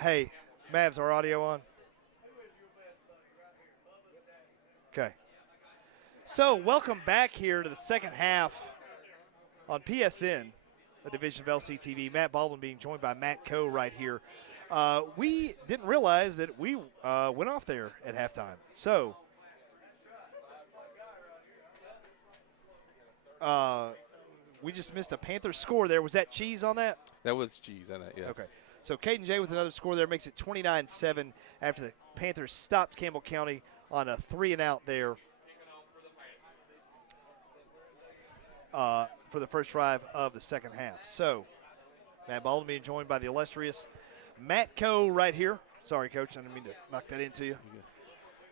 Hey, Mavs, our audio on? Okay. So, welcome back here to the second half on PSN, a division of LCTV. Matt Baldwin being joined by Matt Coe right here. We didn't realize that we went off there at halftime. So, we just missed a Panther score there. Was that Cheese on that? That was Cheese on that, yes. Okay. So, Caden J with another score there makes it 29-7 after the Panthers stopped Campbell County on a 3-and-out there for the first drive of the second half. So, Matt Baldwin being joined by the illustrious Matt Coe right here. Sorry, Coach, I didn't mean to knock that into you.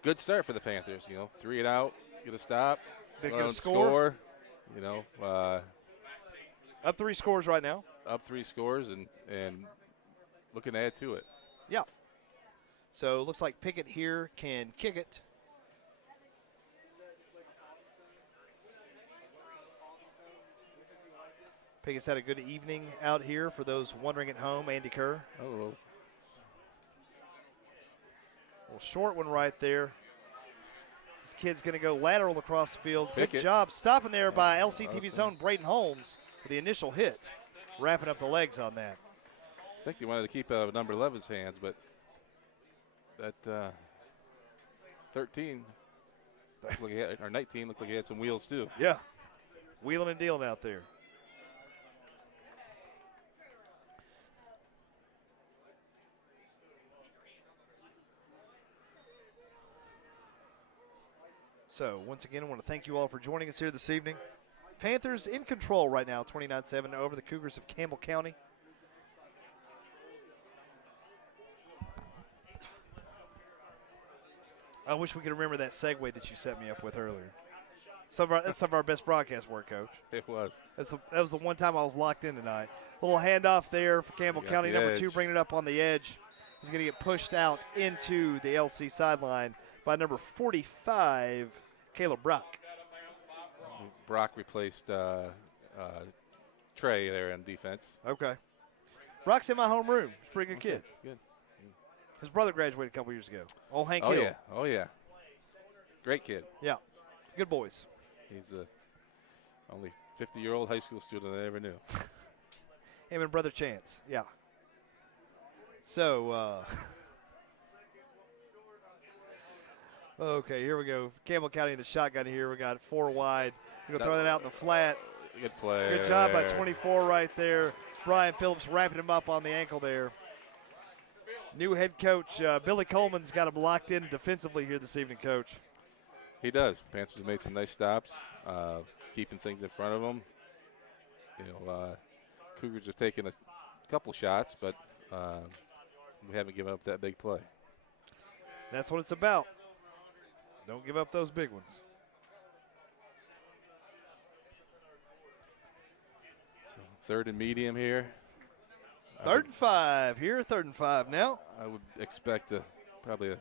Good start for the Panthers, 3-and-out, get a stop. Get a score. Up 3 scores right now. Up 3 scores and looking to add to it. Yeah. So, it looks like Pickett here can kick it. Pickett's had a good evening out here for those wondering at home. Andy Kerr. Oh. A little short one right there. This kid's going to go lateral across the field. Good job stopping there by LCTV's own Braden Holmes for the initial hit. Wrapping up the legs on that. I think they wanted to keep it out of number 11's hands, but that 13 or 19 looked like he had some wheels too. Yeah. Wheeling and dealing out there. So, once again, I want to thank you all for joining us here this evening. Panthers in control right now, 29-7 over the Cougars of Campbell County. I wish we could remember that segue that you set me up with earlier. That's some of our best broadcast work, Coach. It was. That was the one time I was locked in tonight. Little handoff there for Campbell County, number 2, bringing it up on the edge. He's going to get pushed out into the LC sideline by number 45, Caleb Brock. Brock replaced Trey there in defense. Okay. Brock's in my homeroom. He's a pretty good kid. Good. His brother graduated a couple years ago. Old Hank Hill. Yeah. Oh, yeah. Great kid. Yeah. Good boys. He's the only 50-year-old high school student I ever knew. Him and Brother Chance. Yeah. So, okay, here we go. Campbell County in the shotgun here. We got 4 wide. We're going to throw that out in the flat. Good play. Good job by 24 right there. Brian Phillips wrapping him up on the ankle there. New head coach Billy Coleman's got him locked in defensively here this evening, Coach. He does. The Panthers have made some nice stops, keeping things in front of them. Cougars have taken a couple shots, but we haven't given up that big play. That's what it's about. Don't give up those big ones. So 3rd and medium here. 3rd and 5 here. 3rd and 5 now. I would expect probably a.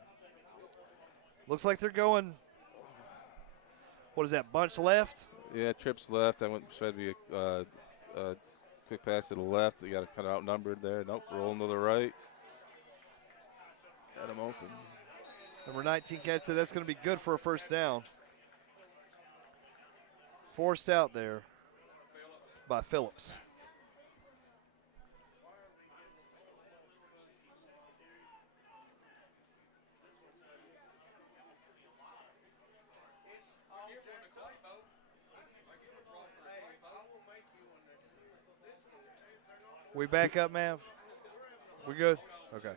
Looks like they're going. What is that, bunch left? Yeah, trips left. I went tried to be a quick pass to the left. They got it kind of outnumbered there. Nope, rolling to the right. Got him open. Number 19 catch that. That's going to be good for a first down. Forced out there by Phillips. We back up, man? We good? Okay.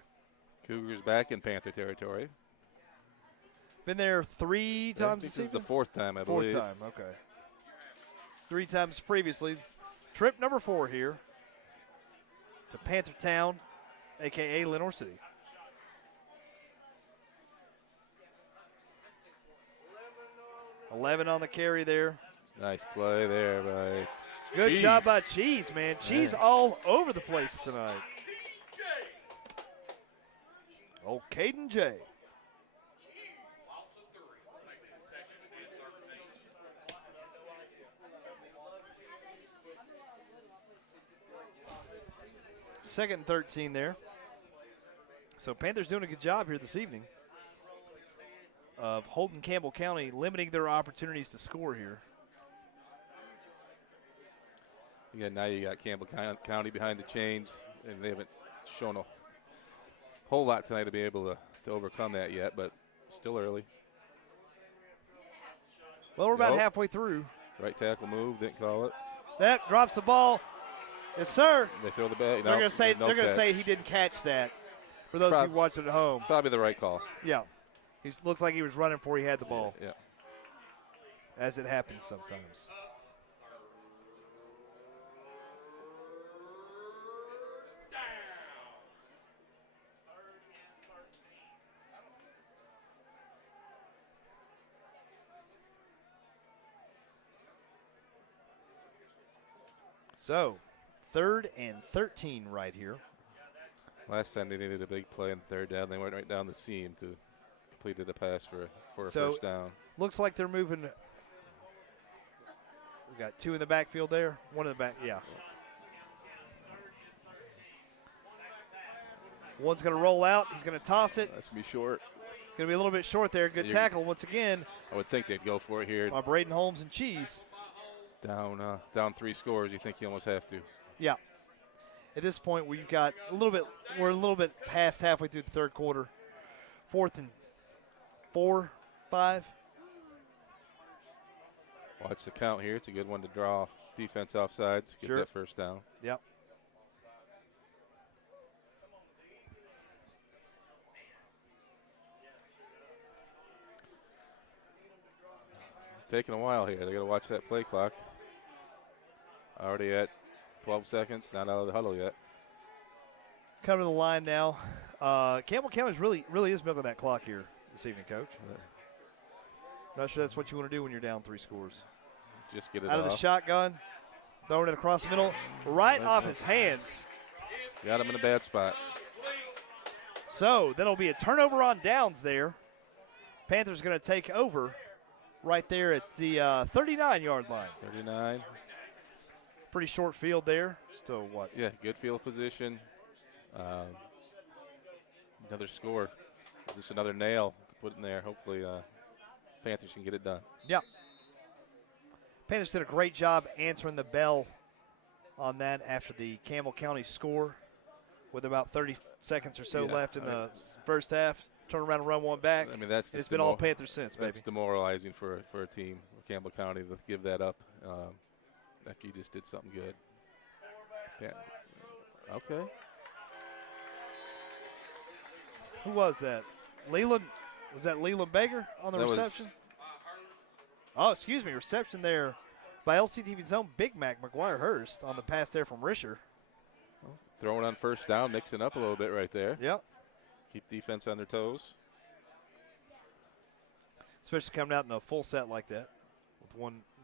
Cougars back in Panther territory. Been there 3 times this this is the 4th time, I believe. 4th time, okay. 3 times previously. Trip number 4 here to Panther Town, a.k.a. Lenore City. $11 on the carry there. Nice play there by Good Cheese. job by Cheese, man. Cheese all over the place tonight. Old Caden J. Second and 13 there. So Panthers doing a good job here this evening of holding Campbell County, limiting their opportunities to score here. Yeah, now you got Campbell County behind the chains, and they haven't shown a whole lot tonight to be able to overcome that yet, but still early. Well, we're about halfway through. Right tackle move, didn't call it. That drops the ball. Yes, sir. They throw the bag. They're going to say he didn't catch that. For those of you watching at home, probably the right call. Yeah, he looked like he was running before he had the ball. Yeah. As it happens sometimes. So, 3rd and 13 right here. Last time they needed a big play in the 3rd down. They went right down the seam to complete the pass for a first down. Looks like they're moving. We got 2 in the backfield there. 1 in the back, yeah. One's going to roll out. He's going to toss it. That's going to be short. It's going to be a little bit short there. Good tackle once again. I would think they'd go for it here. By Braden Holmes and Cheese. Down 3 scores, you think you almost have to. Yeah. At this point, we're a little bit past halfway through the 3rd quarter. 4th and 4, 5. Watch the count here. It's a good one to draw defense off sides. Get that first down. Yep. Taking a while here. They got to watch that play clock. Already at 12 seconds. Not out of the huddle yet. Coming to the line now. Campbell County really is milking that clock here this evening, Coach. Not sure that's what you want to do when you're down 3 scores. Just get it out of the shotgun, throwing it across the middle, right off his hands. Got him in a bad spot. So that'll be a turnover on downs there. Panthers going to take over right there at the 39-yard line. 39. Pretty short field there. Still what? Yeah, good field position. Another score. Just another nail to put in there. Hopefully Panthers can get it done. Yep. Panthers did a great job answering the bell on that after the Campbell County score with about 30 seconds or so left in the first half. Turn around and run one back. I mean, it's been all Panthers since, baby. That's demoralizing for a team, Campbell County, to give that up after you just did something good. Yeah. Okay. Who was that? Leland? Was that Leland Baker on the reception? Reception there by LCTV's own Big Mac McGuire Hurst on the pass there from Risher. Throwing on first down, mixing up a little bit right there. Yep. Keep defense on their toes. Especially coming out in a full set like that with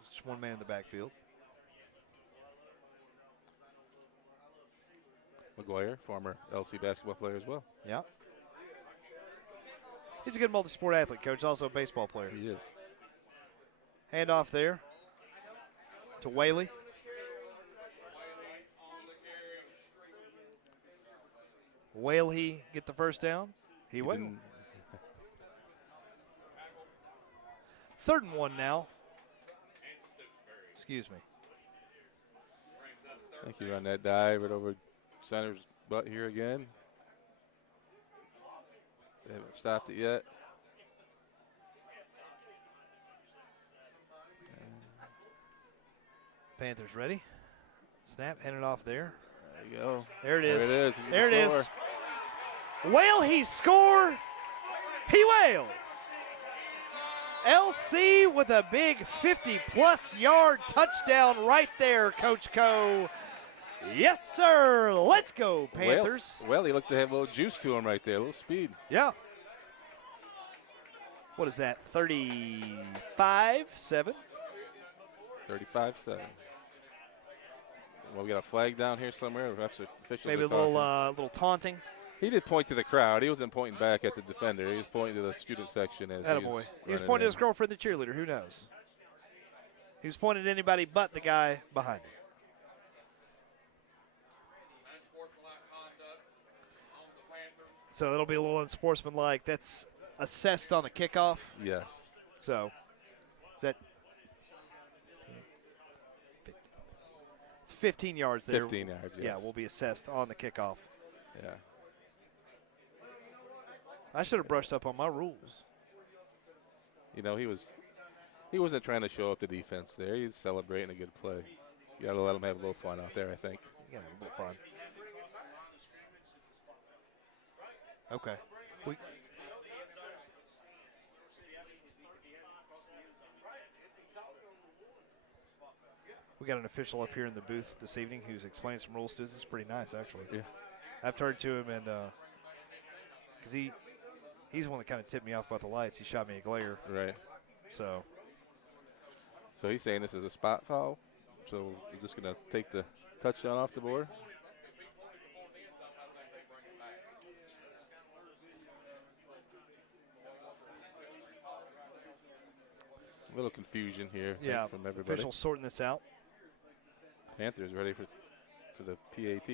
just one man in the backfield. McGuire, former LC basketball player as well. Yeah. He's a good multi-sport athlete, Coach, also a baseball player. He is. Handoff there to Whaley. Will he get the first down? He will. 3rd and 1 now. Excuse me. I think you run that dive right over center's butt here again. They haven't stopped it yet. Panthers ready. Snap, hand it off there. There you go. There it is. There it is. There it is. Will he score? He will. LC with a big 50-plus yard touchdown right there, Coach Co. Yes, sir. Let's go, Panthers. Well, he looked to have a little juice to him right there, a little speed. Yeah. What is that, 35-7? 35-7. Well, we got a flag down here somewhere. Maybe a little taunting. He did point to the crowd. He wasn't pointing back at the defender. He was pointing to the student section. He was pointing to his girlfriend, the cheerleader. Who knows? He was pointing at anybody but the guy behind him. So it'll be a little unsportsmanlike. That's assessed on the kickoff. Yeah. So is that it's 15 yards there. 15 yards, yes. Yeah, will be assessed on the kickoff. Yeah. I should have brushed up on my rules. You know, he wasn't trying to show up the defense there. He's celebrating a good play. You got to let him have a little fun out there, I think. You got a little fun. Okay. We got an official up here in the booth this evening who's explaining some rules to us. It's pretty nice, actually. Yeah. I've turned to him and because he's the one that kind of tipped me off about the lights. He shot me a glare. Right. So he's saying this is a spot foul. So he's just going to take the touchdown off the board. A little confusion here from everybody. Officials sorting this out. Panthers ready for the PAT.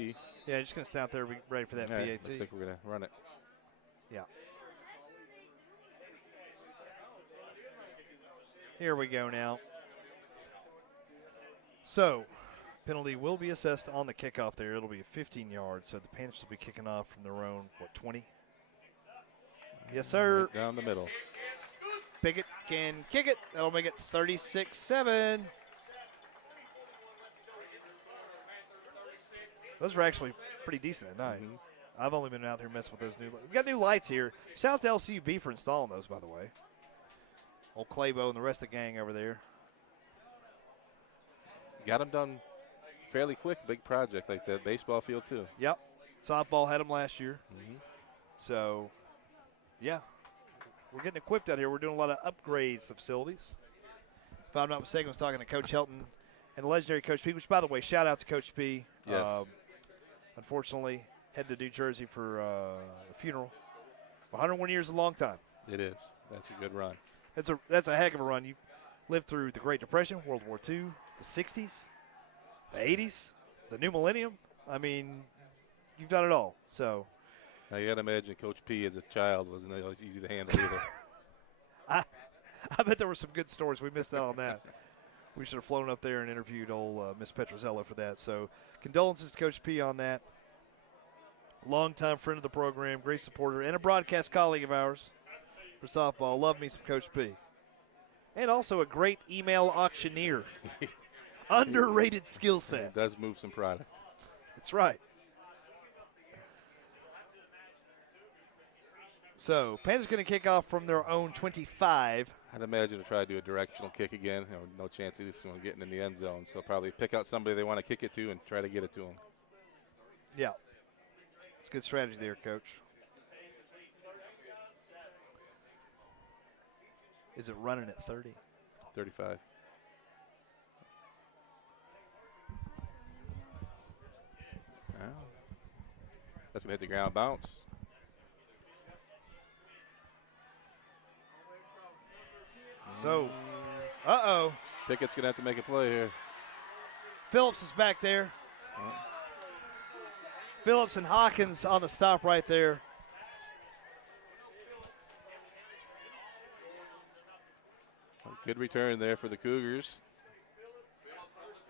Yeah, just going to stand out there ready for that All right, PAT. looks like we're going to run it. Yeah. Here we go now. So, penalty will be assessed on the kickoff there. It'll be a 15 yards, so the Panthers will be kicking off from their own, 20? Yes, sir. Right down the middle. Pickett can kick it. That'll make it 36-7. Those were actually pretty decent at night. I've only been out here messing with those new lights. We got new lights here. Shout out to LCUB for installing those, by the way. Old Claybo and the rest of the gang over there. Got them done fairly quick. Big project like that. Baseball field, too. Yep. Softball had them last year. So, yeah. We're getting equipped out here. We're doing a lot of upgrades to facilities. If I'm not mistaken, I was talking to Coach Helton and the legendary Coach P, which, by the way, shout out to Coach P. Yes. Unfortunately, headed to New Jersey for a funeral. 101 years is a long time. It is. That's a good run. That's a heck of a run. You lived through the Great Depression, World War II, the 60s, the 80s, the new millennium. I mean, you've done it all. So now you got to imagine Coach P as a child wasn't always easy to handle either. I bet there were some good stories. We missed out on that. We should have flown up there and interviewed old Miss Petrozello for that. So condolences to Coach P on that. Longtime friend of the program, great supporter, and a broadcast colleague of ours for softball. Love me some Coach P. And also a great email auctioneer. Underrated skill set. It does move some product. That's right. So Panthers going to kick off from their own 25. I'd imagine to try to do a directional kick again. No chance of this one getting in the end zone. So probably pick out somebody they want to kick it to and try to get it to them. Yeah. It's a good strategy there, Coach. Is it running at 30? 35. Well, that's going to hit the ground bounce. So, Pickett's going to have to make a play here. Phillips is back there. Phillips and Hawkins on the stop right there. Good return there for the Cougars.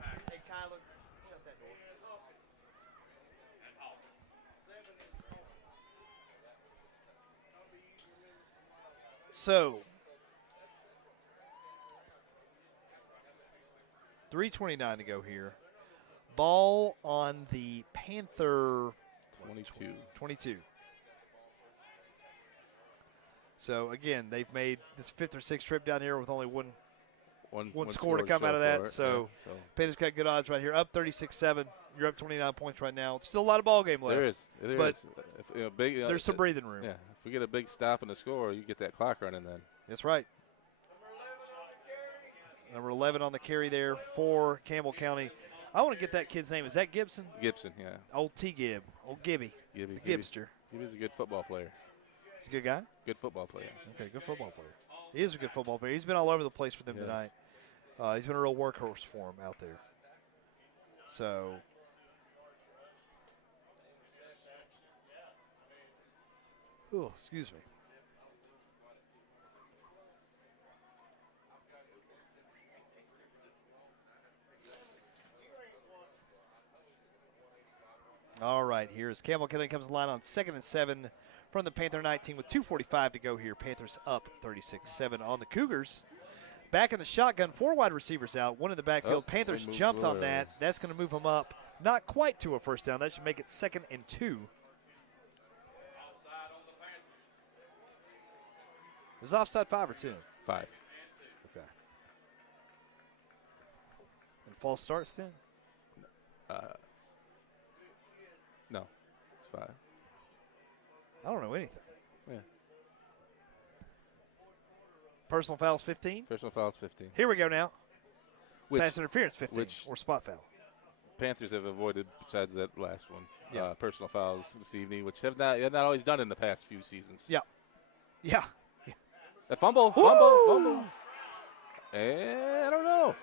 Hey, Kyler, shut that door. So, 3:29 to go here. Ball on the Panther 22. So, again, they've made this fifth or sixth trip down here with only one score to come out of that. So, Panthers got good odds right here. Up 36-7. You're up 29 points right now. It's still a lot of ball game left. There is. But there's some breathing room. Yeah. If we get a big stop in the score, you get that clock running then. That's right. Number 11 on the carry there for Campbell County. I want to get that kid's name. Is that Gibson? Gibson, yeah. Old T-Gib. Old Gibby. The Gibster. Gibby's a good football player. He's a good guy? Good football player. Okay, good football player. He is a good football player. He's been all over the place for them tonight. He's been a real workhorse for him out there. So, Oh, excuse me. All right, here's Campbell County comes to the line on 2nd and 7 from the Panther 19 with 2:45 to go here. Panthers up 36-7 on the Cougars. Back in the shotgun, 4 wide receivers out, 1 in the backfield. Panthers jumped on that. That's going to move them up, not quite to a first down. That should make it 2nd and 2. Is offside 5 or 10? 5. Okay. And false starts 10? No, it's 5. I don't know anything. Yeah. Personal fouls 15? Personal fouls 15. Here we go now. Pass interference 15 or spot foul. Panthers have avoided besides that last one. Yeah. Personal fouls this evening, which have not always done in the past few seasons. Yeah. Yeah. A fumble. Fumble. And I don't know.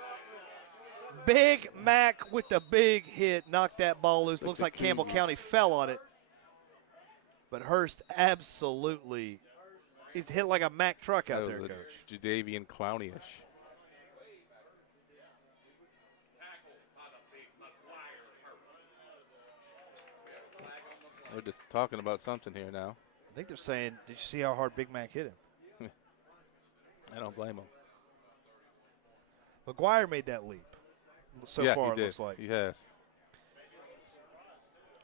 Big Mac with the big hit, knocked that ball loose. Looks like Campbell County fell on it. But Hurst absolutely is hit like a Mack truck out there, Coach. Jadavian Clowney-ish. We're just talking about something here now. I think they're saying, did you see how hard Big Mac hit him? I don't blame him. McGuire made that leap. So far, it looks like. He has.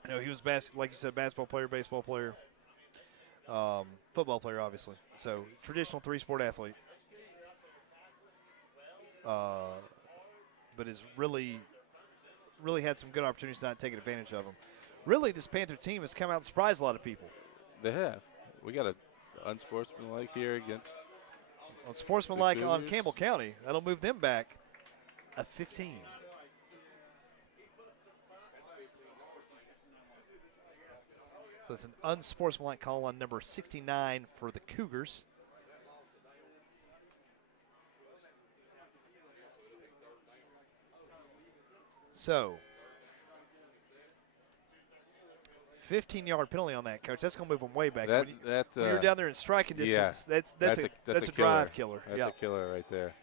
You know, he was, like you said, basketball player, baseball player, football player, obviously. So, traditional 3-sport athlete. But has really had some good opportunities not taking advantage of them. Really, this Panther team has come out and surprised a lot of people. They have. We got a unsportsmanlike here against. Unsportsmanlike on Campbell County. That'll move them back a 15. So it's an unsportsmanlike call on number 69 for the Cougars. So, 15-yard penalty on that, Coach. That's going to move them way back. When you're down there in striking distance, that's a drive killer. That's a killer right there.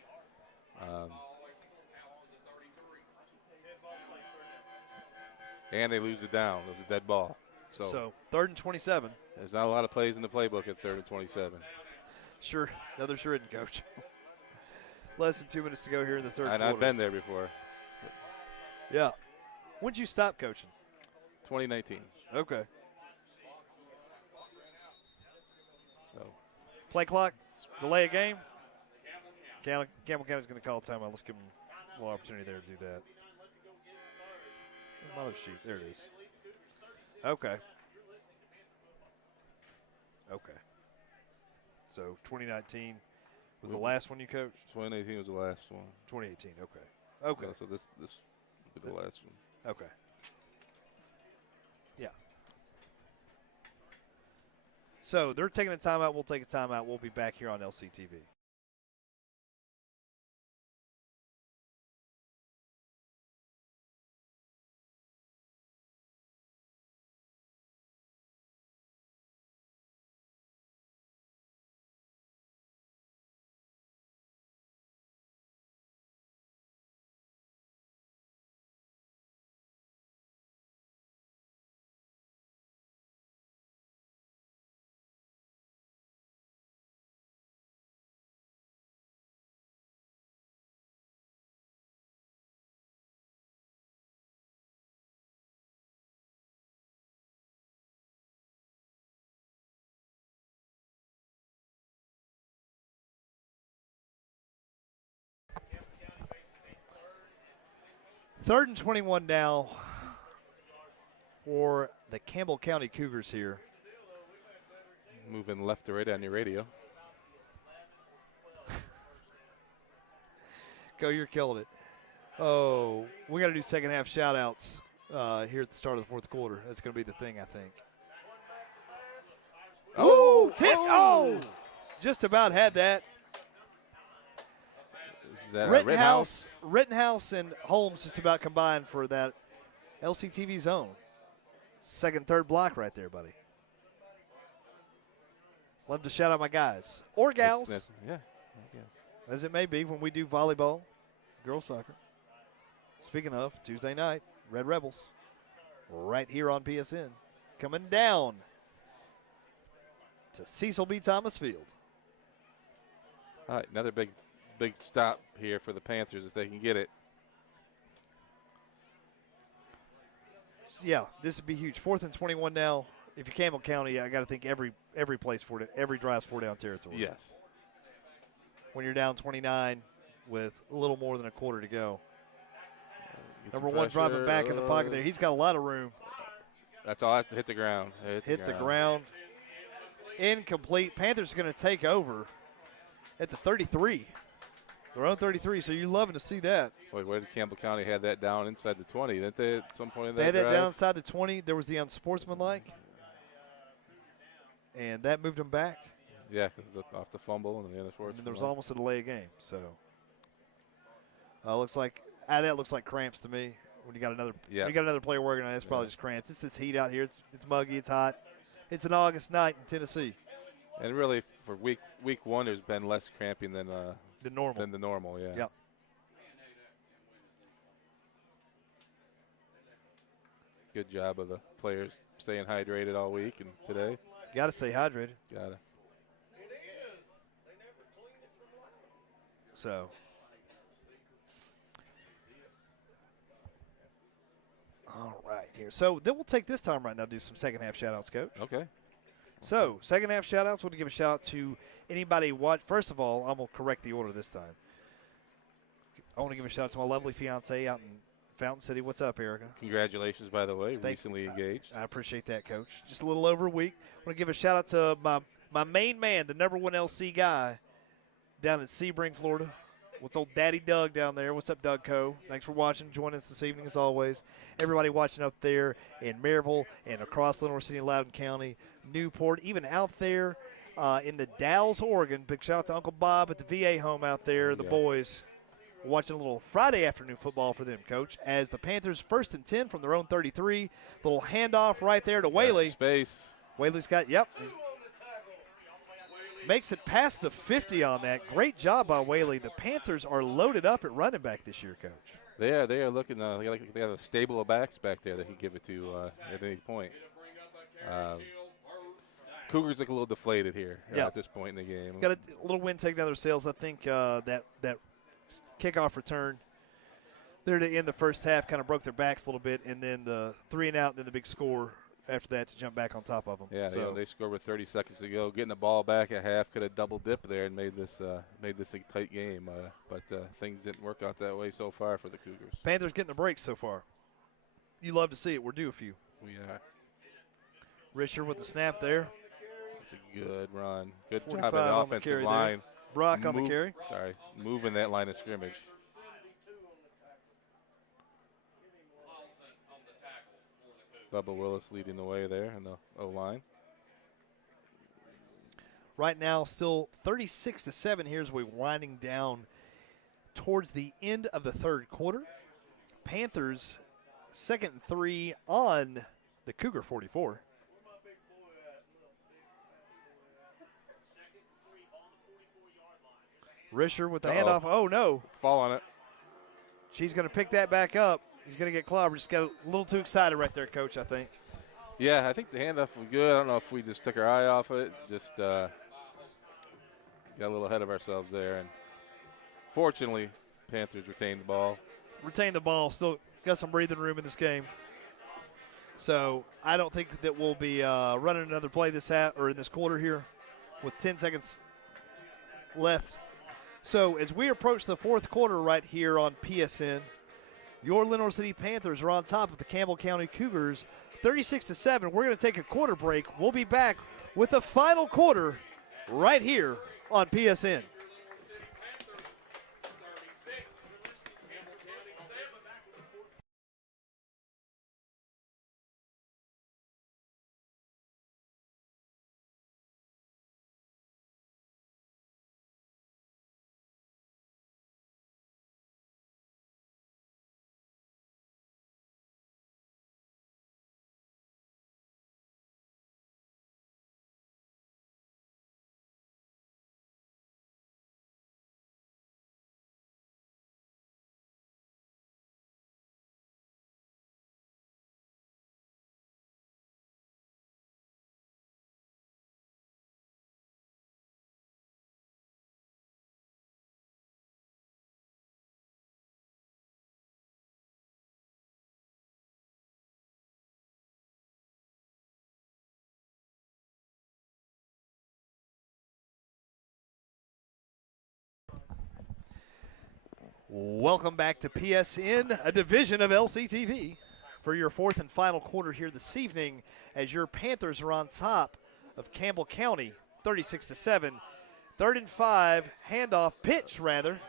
And they lose it down. It was a dead ball. So 3rd and 27. There's not a lot of plays in the playbook at 3rd and 27. Sure. No, there sure isn't, Coach. Less than 2 minutes to go here in the third quarter. I've been there before. Yeah. When did you stop coaching? 2019. Okay. So. Play clock, delay a game. Campbell County's going to call timeout. Let's give them a little opportunity there to do that. Mother sheet. There it is. Okay. So 2019 was the last one you coached? 2018 was the last one. 2018. Okay. So this will be the last one. Okay. Yeah. So they're taking a timeout. We'll take a timeout. We'll be back here on LCTV. Third and 21 now for the Campbell County Cougars here. Moving left to right on your radio. Go, you're killing it. Oh, we got to do second half shout outs here at the start of the fourth quarter. That's going to be the thing, I think. Oh, tipped. Oh, just about had that. Rittenhouse and Holmes just about combined for that LCTV zone. Second, third block right there, buddy. Love to shout out my guys or gals, Yeah. as it may be when we do volleyball, girls soccer. Speaking of, Tuesday night, Red Rebels, right here on PSN, coming down to Cecil B. Thomas Field. All right, another big stop here for the Panthers if they can get it. Yeah, this would be huge. 4th and 21 now. If you're Campbell County, I got to think every drive's 4-down territory. Yes. When you're down 29 with a little more than a quarter to go. Number 1 pressure. dropping back in the pocket there. He's got a lot of room. That's all. I have to hit the ground. Hit the ground. Incomplete. Panthers going to take over at the 33. Their own 33, so you're loving to see that. Wait, where did Campbell County have that down inside the 20? Didn't they at some point in that They had that drive? down inside the 20. There was the unsportsmanlike, and that moved them back. Yeah, because off the fumble and the unsportsmanlike. And there was almost a delay of game. So looks like that looks like cramps to me. When you got another player working on it, it's probably just cramps. It's this heat out here. It's muggy. It's hot. It's an August night in Tennessee. And really, for week 1, there's been less cramping than the normal. Than the normal, yeah. Yep. Good job of the players staying hydrated all week and today. Got to stay hydrated. Got to. So. All right, here. So then we'll take this time right now to do some second half shout-outs, Coach. Okay. So, second half shout-outs. I want to give a shout-out to anybody watch. First of all, I'm going to correct the order this time. I want to give a shout-out to my lovely fiancée out in Fountain City. What's up, Erica? Congratulations, by the way. Recently engaged. I appreciate that, Coach. Just a little over a week. I want to give a shout-out to my main man, the number 1 LC guy down in Sebring, Florida. What's old Daddy Doug down there? What's up, Doug Co? Thanks for watching. Join us this evening, as always. Everybody watching up there in Maryville and across Lenore City and Loudoun County, Newport, even out there in the Dalles, Oregon. Big shout out to Uncle Bob at the VA home out there. The boys watching a little Friday afternoon football for them, Coach, as the Panthers 1st and 10 from their own 33. Little handoff right there to Whaley. Space. Whaley's got, makes it past the 50 on that. Great job by Whaley. The Panthers are loaded up at running back this year, Coach. They are looking. They have a stable of backs back there that he can give it to at any point. Cougars look a little deflated here at this point in the game. Got a little win taking down their sails. I think that kickoff return there to end the first half kind of broke their backs a little bit, and then the 3-and-out, and then the big score after that to jump back on top of them. Yeah, so they scored with 30 seconds to go. Getting the ball back at half could have double dipped there and made this a tight game. But things didn't work out that way so far for the Cougars. Panthers getting the breaks so far. You love to see it. We're due a few. We are. Risher with the snap there. That's a good run. Good job at the offensive line. Brock on the carry. Sorry, moving that line of scrimmage. Bubba Willis leading the way there in the O-line. Right now, still 36-7 here as we're winding down towards the end of the third quarter. Panthers 2nd and 3 on the Cougar 44. Risher with the handoff. Oh, no. Fall on it. She's going to pick that back up. He's going to get clobbered. Just got a little too excited right there, Coach, I think. Yeah, I think the handoff was good. I don't know if we just took our eye off it. Just got a little ahead of ourselves there. And fortunately, Panthers retained the ball. Retained the ball. Still got some breathing room in this game. So I don't think that we'll be running another play this in this quarter here with 10 seconds left. So as we approach the fourth quarter right here on PSN, your Lenore City Panthers are on top of the Campbell County Cougars 36-7. We're going to take a quarter break. We'll be back with the final quarter right here on PSN. Welcome back to PSN, a division of LCTV, for your fourth and final quarter here this evening as your Panthers are on top of Campbell County, 36-7. 3rd and 5, handoff, pitch rather.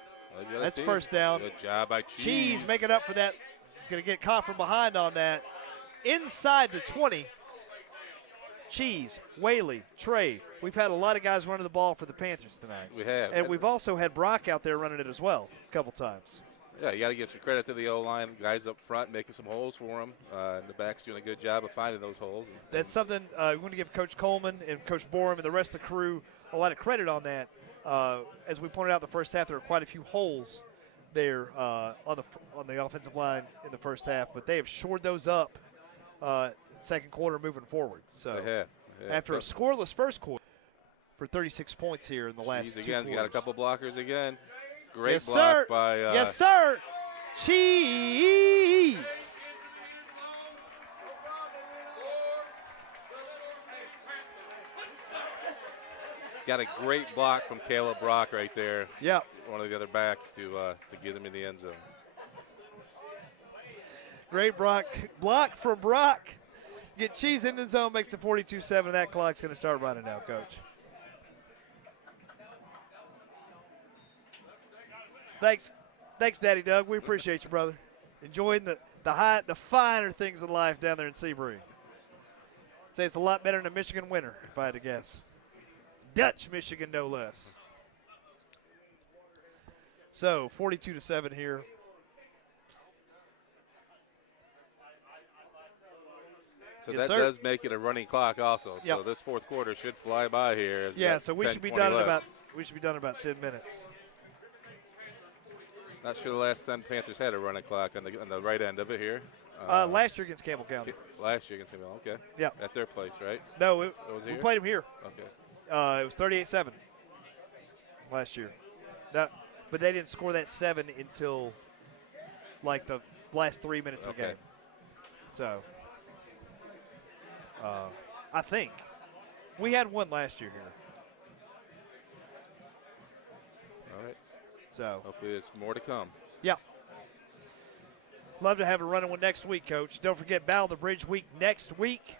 That's first down. Good job by Cheese making up for that. He's going to get caught from behind on that. Inside the 20. Cheese, Whaley, Trey. We've had a lot of guys running the ball for the Panthers tonight. We have. And we've also had Brock out there running it as well a couple times. Yeah, you got to give some credit to the O-line, guys up front making some holes for them. And the back's doing a good job of finding those holes. That's something we want to give Coach Coleman and Coach Borum and the rest of the crew a lot of credit on that. As we pointed out in the first half, there were quite a few holes there on the offensive line in the first half, but they have shored those up second quarter moving forward. So They have. after a scoreless first quarter for 36 points here in the last two again, quarters. got a couple blockers again. Great Yes, block sir. by yes, sir. Cheese. Got a great block from Caleb Brock right there. Yep. One of the other backs to get him in the end zone. Great block from Brock. Get Cheese in the zone, makes it 42-7. That clock's going to start running now, Coach. Thanks, Daddy Doug. We appreciate you, brother. Enjoying the finer things in life down there in Sebring. Say it's a lot better than a Michigan winter, if I had to guess. Dutch Michigan, no less. So 42-7 here. So Yes, that sir. does make it a running clock also. Yep. So this fourth quarter should fly by here. Yeah, so we 10, should be 20 done in left. about 10 minutes. Not sure the last time Panthers had a running clock on the right end of it here. Last year against Campbell County. Last year against Campbell, okay. Yeah. At their place, right? No, Was it we here? played them here. Okay. It was 38-7 last year. But they didn't score that 7 until like the last 3 minutes of the Okay. game. So I think we had one last year here. All right. So Hopefully there's more to come. yeah. Love to have a running one next week, Coach. Don't forget Battle of the Bridge week next week.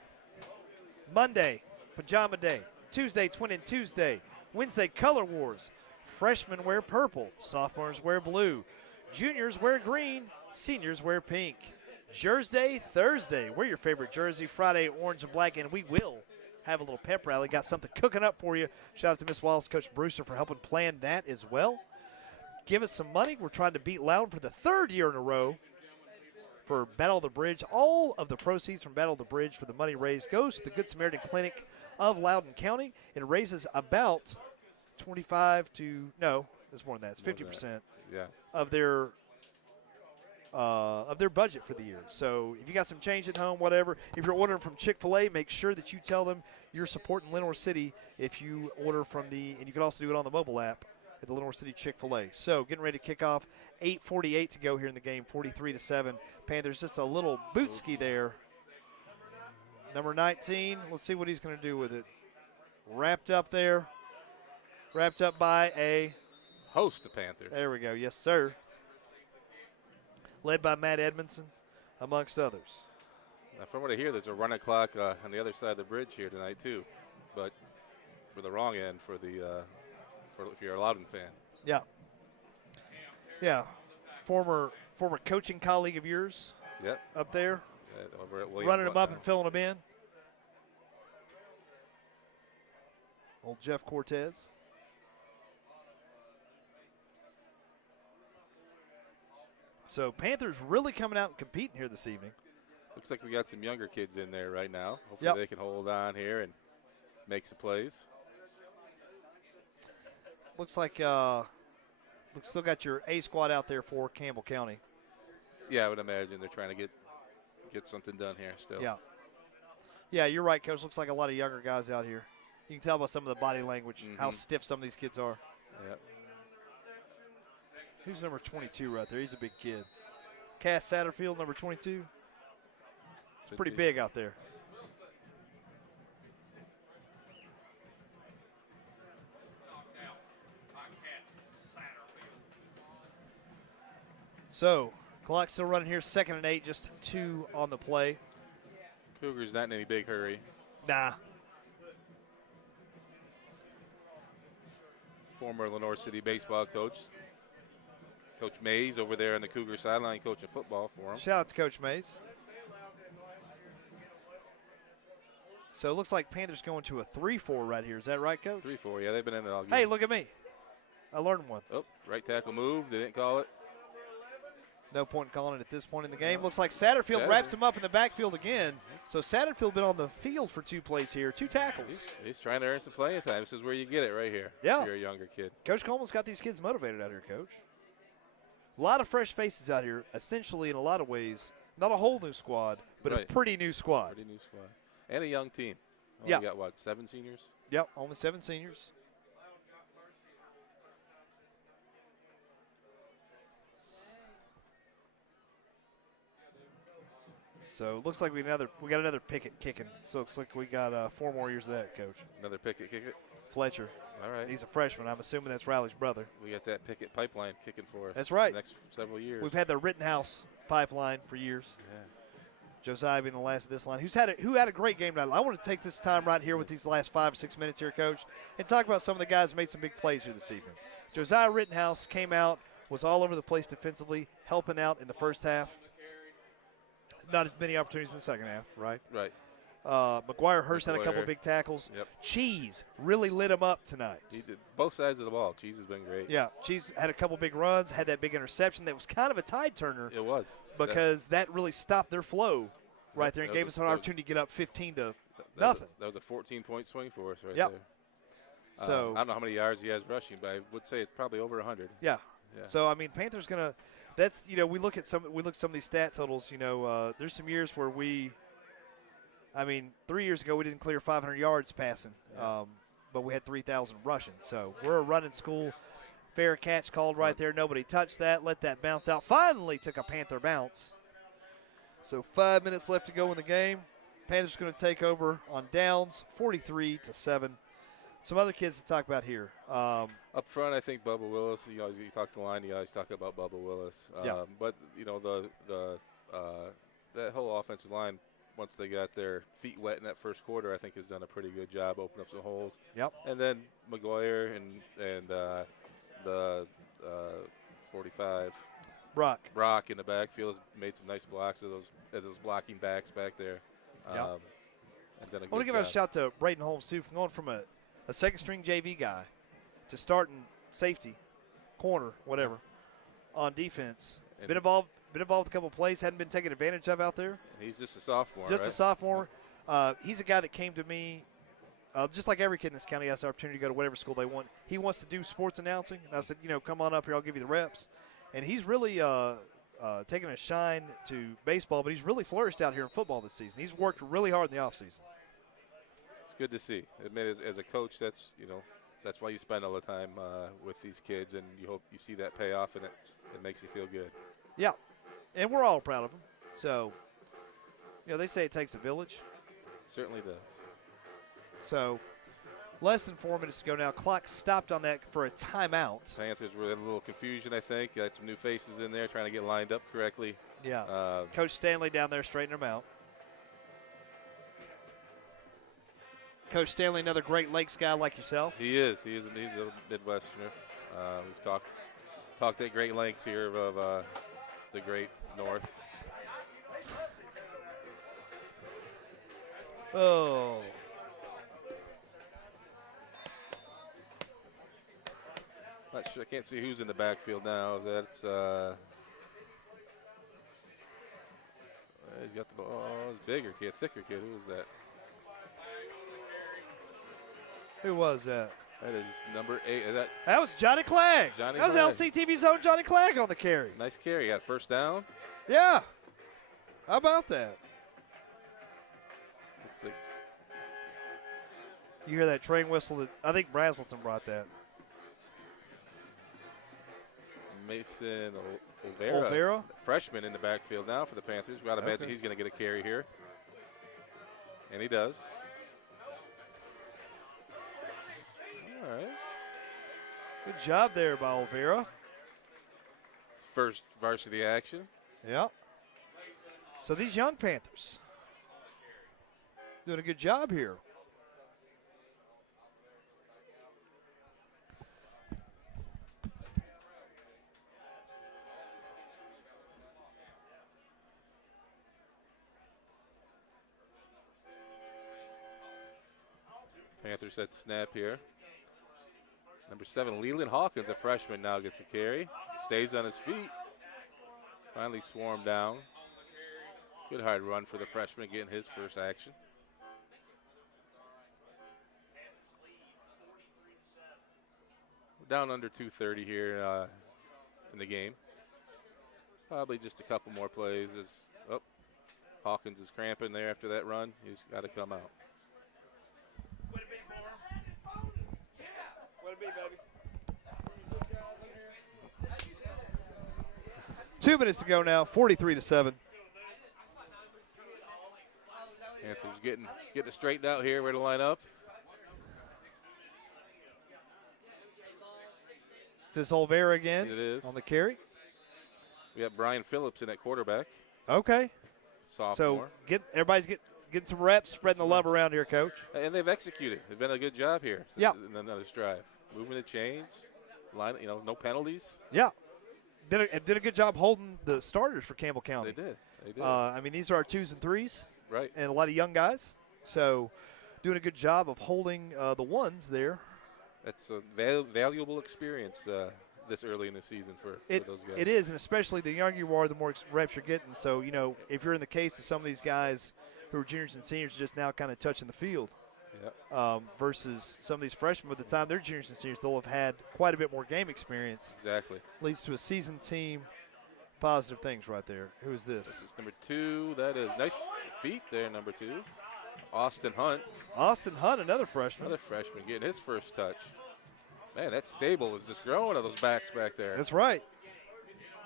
Monday, Pajama Day. Tuesday, Twin and Tuesday. Wednesday, Color Wars. Freshmen wear purple. Sophomores wear blue. Juniors wear green. Seniors wear pink. Jersey, Thursday. Wear your favorite jersey. Friday, orange and black. And we will have a little pep rally. Got something cooking up for you. Shout out to Miss Wallace, Coach Brewster, for helping plan that as well. Give us some money. We're trying to beat Loudon for the third year in a row for Battle of the Bridge. All of the proceeds from Battle of the Bridge for the money raised goes to the Good Samaritan Clinic of Loudon County. It raises about 25 to, no, it's more than that. It's 50% Yeah. of their budget for the year. So if you got some change at home, whatever, if you're ordering from Chick-fil-A, make sure that you tell them you're supporting Lenore City if you order from and you can also do it on the mobile app at the Lenore City Chick-fil-A. So getting ready to kick off, 8:48 to go here in the game, 43-7. Panthers just a little bootski there. Number 19, let's see what he's going to do with it. Wrapped up there. Wrapped up by a Host the Panthers. There we go. Yes, sir. Led by Matt Edmondson, amongst others. Now, from what I hear, there's a running clock on the other side of the bridge here tonight too, but for the wrong end for if you're a Loudon fan. Yeah. Yeah. Former coaching colleague of yours. Yep. Up there. Over at William Running them up and filling them in. Old Jeff Cortez. So Panthers really coming out and competing here this evening. Looks like we got some younger kids in there right now. Hopefully Yep. they can hold on here and make some plays. Looks like still got your A squad out there for Campbell County. Yeah, I would imagine they're trying to get something done here still. Yeah. Yeah, you're right, Coach. Looks like a lot of younger guys out here. You can tell by some of the body language how stiff some of these kids are. Yep. Who's number 22 right there? He's a big kid. Cass Satterfield, number 22. It's pretty big out there. So, clock still running here, 2nd and 8, just 2 on the play. Cougars not in any big hurry. Nah. Former Lenore City baseball coach, Coach Mays, over there on the Cougar sideline coaching football for him. Shout out to Coach Mays. So it looks like Panthers going to a 3-4 right here. Is that right, Coach? 3-4, yeah, they've been in it all game. Hey, look at me. I learned one. Oh, right tackle move. They didn't call it. No point in calling it at this point in the game. Looks like Satterfield wraps him up in the backfield again. So Satterfield been on the field for 2 plays here, 2 tackles. He's trying to earn some playing time. This is where you get it right here. Yeah. If you're a younger kid. Coach Coleman's got these kids motivated out here, Coach. A lot of fresh faces out here, essentially in a lot of ways. Not a whole new squad, but a pretty new squad. Pretty new squad. And a young team. Yeah. Got, what, 7 seniors? Yep, only 7 seniors. So it looks like we got another Pickett kicking. So it looks like we got 4 more years of that, Coach. Another Pickett kick it? Fletcher. All right. He's a freshman. I'm assuming that's Riley's brother. We got that Pickett pipeline kicking for us. That's right. The next several years. We've had the Rittenhouse pipeline for years. Yeah. Josiah being the last of this line. Who had a great game tonight. I want to take this time right here with these last 5 or 6 minutes here, Coach, and talk about some of the guys who made some big plays here this evening. Josiah Rittenhouse came out, was all over the place defensively, helping out in the first half. Not as many opportunities in the second half, right? Right. McGuire Hurst had a couple of big tackles. Yep. Cheese really lit him up tonight. He did both sides of the ball. Cheese has been great. Yeah, Cheese had a couple big runs, had that big interception that was kind of a tide turner. It was. Because that really stopped their flow right there and gave us an opportunity to get up 15 to nothing. That was a 14-point swing for us right yep. there. So I don't know how many yards he has rushing, but I would say it's probably over 100. Yeah. So I mean, Panthers gonna. That's we look at some of these stat totals. There's some years where 3 years ago we didn't clear 500 yards passing, but we had 3,000 rushing. So we're a running school. Fair catch called right there. Nobody touched that. Let that bounce out. Finally took a Panther bounce. So 5 minutes left to go in the game. Panthers going to take over on downs, 43-7. Some other kids to talk about here. Up front, I think Bubba Willis. You talk the line, you always talk about Bubba Willis. But that whole offensive line, once they got their feet wet in that first quarter, I think has done a pretty good job opening up some holes. Yep. And then McGuire and the 45. Brock in the backfield has made some nice blocks of those blocking backs back there. I want to give a shout to Braden Holmes too, from going from a second-string JV guy to starting safety, corner, whatever, on defense. And been involved a couple of plays, hadn't been taken advantage of out there. And he's just a sophomore. A sophomore. He's a guy that came to me, just like every kid in this county has the opportunity to go to whatever school they want. He wants to do sports announcing, and I said, come on up here, I'll give you the reps. And he's really taken a shine to baseball, but he's really flourished out here in football this season. He's worked really hard in the offseason. It's good to see. Admit, as a coach, that's why you spend all the time with these kids, and you hope you see that pay off, and it makes you feel good. Yeah, and we're all proud of him. So, they say it takes a village. It certainly does. So, less than 4 minutes to go now. Clock stopped on that for a timeout. Panthers were in a little confusion, I think. Got some new faces in there trying to get lined up correctly. Yeah. Coach Stanley down there straightening them out. Coach Stanley, another Great Lakes guy like yourself. He is. He's a Midwesterner. We've talked at great lengths here of the Great North. Oh. Not sure. I can't see who's in the backfield now. That's he's got the ball. Oh, it's bigger kid, thicker kid. Who was that? Who was that? That is number 8. That was Johnny Clegg. That was LCTV's own Johnny Clegg on the carry. Nice carry. Got first down. Yeah. How about that? Let's see. You hear that train whistle? I think Brazelton brought that. Mason Olvera, freshman in the backfield now for the Panthers. Got to imagine he's going to get a carry here. And he does. All right. Good job there by Olvera. first varsity action. Yeah. So these young Panthers doing a good job here. Panthers set snap here. Number 7, Leland Hawkins, a freshman, now gets a carry. Stays on his feet. Finally swarmed down. Good hard run for the freshman, getting his first action. We're down under 2:30 here in the game. Probably just a couple more plays as Hawkins is cramping there after that run. He's got to come out. What it be, What it be, baby? 2 minutes to go now, 43-7. Panthers getting it straightened out here, where to line up. Is this Olvera again? It is. On the carry? We got Brian Phillips in at quarterback. Okay. Sophomore. So everybody's getting some reps, spreading the love around here, Coach. And they've executed. They've done a good job here. Yeah. In another drive. Moving the chains. Line, no penalties. Yeah. Did a good job holding the starters for Campbell County. They did. I mean, these are our 2s and 3s. Right. And a lot of young guys. So doing a good job of holding the 1s there. That's a valuable experience this early in the season for those guys. It is, and especially the younger you are, the more reps you're getting. So, if you're in the case of some of these guys who are juniors and seniors just now kind of touching the field versus some of these freshmen, by the time they're juniors and seniors, they'll have had quite a bit more game experience. Exactly. Leads to a seasoned team. Positive things right there. Who is this? This is number 2. That is nice feet there, number 2. Austin Hunt. Austin Hunt, another freshman. Another freshman getting his first touch. Man, that stable is just growing of those backs back there. That's right.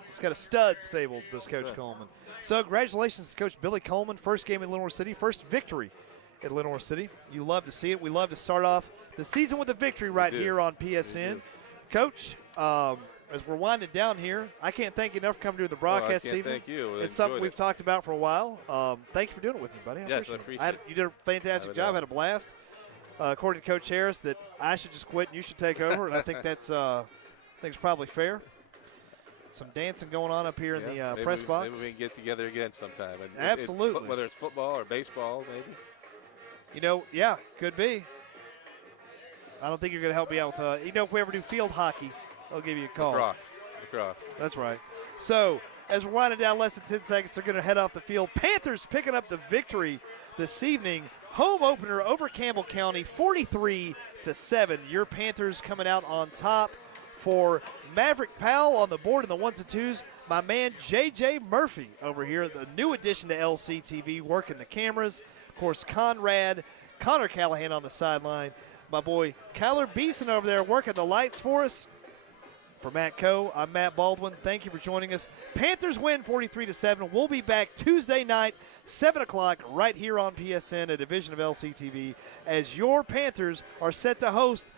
He's got a stud stable, does Coach Coleman. So congratulations to Coach Billy Coleman. First game in Lenore City, first victory at Lenore City. You love to see it. We love to start off the season with a victory right here on PSN. Coach, as we're winding down here, I can't thank you enough for coming to the broadcast this evening. Thank you. It's something we've talked about for a while. Thank you for doing it with me, buddy. I appreciate it. You did a fantastic job. Had a blast. According to Coach Harris, that I should just quit and you should take over, and I think that's probably fair. Some dancing going on up here in the press box. Maybe we can get together again sometime. And absolutely. Whether it's football or baseball, maybe. Could be. I don't think you're going to help me out with, if we ever do field hockey, I'll give you a call. Lacrosse. That's right. So, as we're winding down less than 10 seconds, they're going to head off the field. Panthers picking up the victory this evening. Home opener over Campbell County, 43-7. Your Panthers coming out on top. For Maverick Powell on the board in the 1s and 2s, my man J.J. Murphy over here, the new addition to LCTV, working the cameras. Of course, Connor Callahan on the sideline. My boy Kyler Beeson over there working the lights for us. For Matt Coe, I'm Matt Baldwin. Thank you for joining us. Panthers win 43-7. We'll be back Tuesday night, 7 o'clock, right here on PSN, a division of LCTV, as your Panthers are set to host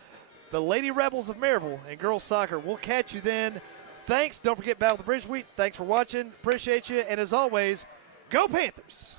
the Lady Rebels of Maryville in girls soccer. We'll catch you then. Thanks. Don't forget Battle of the Bridge Week. Thanks for watching. Appreciate you. And as always, go Panthers.